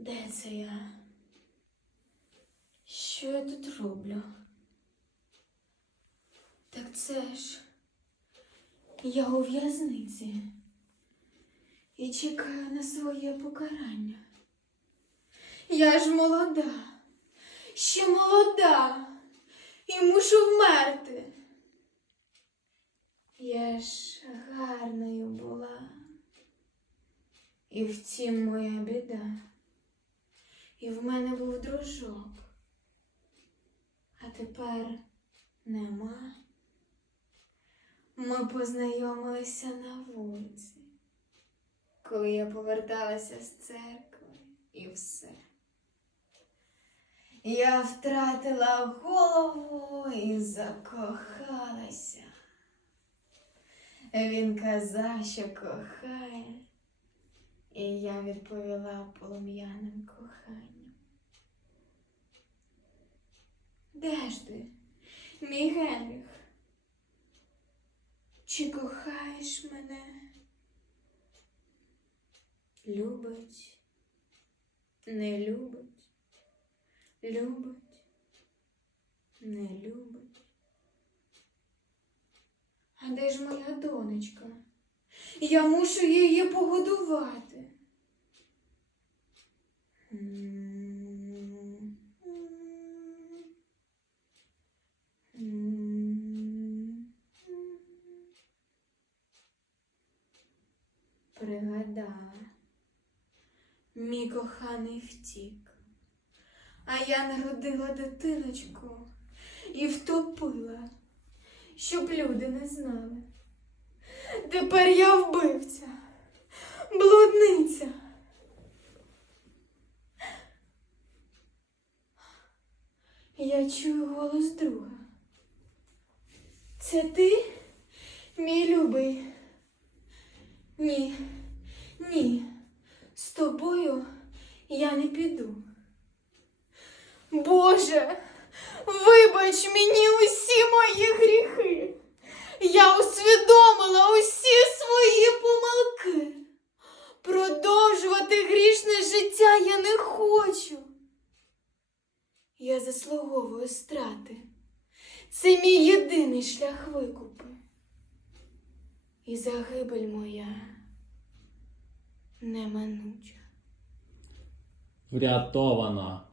Де це я? Що я тут роблю? Так це ж я у в'язниці і чекаю на своє покарання. Я ж молода, ще молода і мушу вмерти. Я ж гарною була. І втім моя біда. І в мене був дружок. А тепер нема. Ми познайомилися на вулиці, коли я поверталася з церкви і все. Я втратила голову і закохалася. Він казав, що кохає, і я відповіла полум'яним коханням. Де ж ти, мій Генріх? Чи кохаєш мене? Любить, не любить, любить, не любить. А де ж моя донечка? Я мушу її погодувати. Пригадала, мій коханий втік, а я народила дитиночку і втопила, щоб люди не знали. Тепер я вбивця, блудниця. Я чую голос друга. Це ти, мій любий? Ні, ні, з тобою я не піду. Боже, вибач мені усі мої гріхи. Я усвідомила усі свої помилки. Продовжувати грішне життя я не хочу. Я заслуговую страти. Це мій єдиний шлях викупу. І загибель моя неминуча. Врятовано.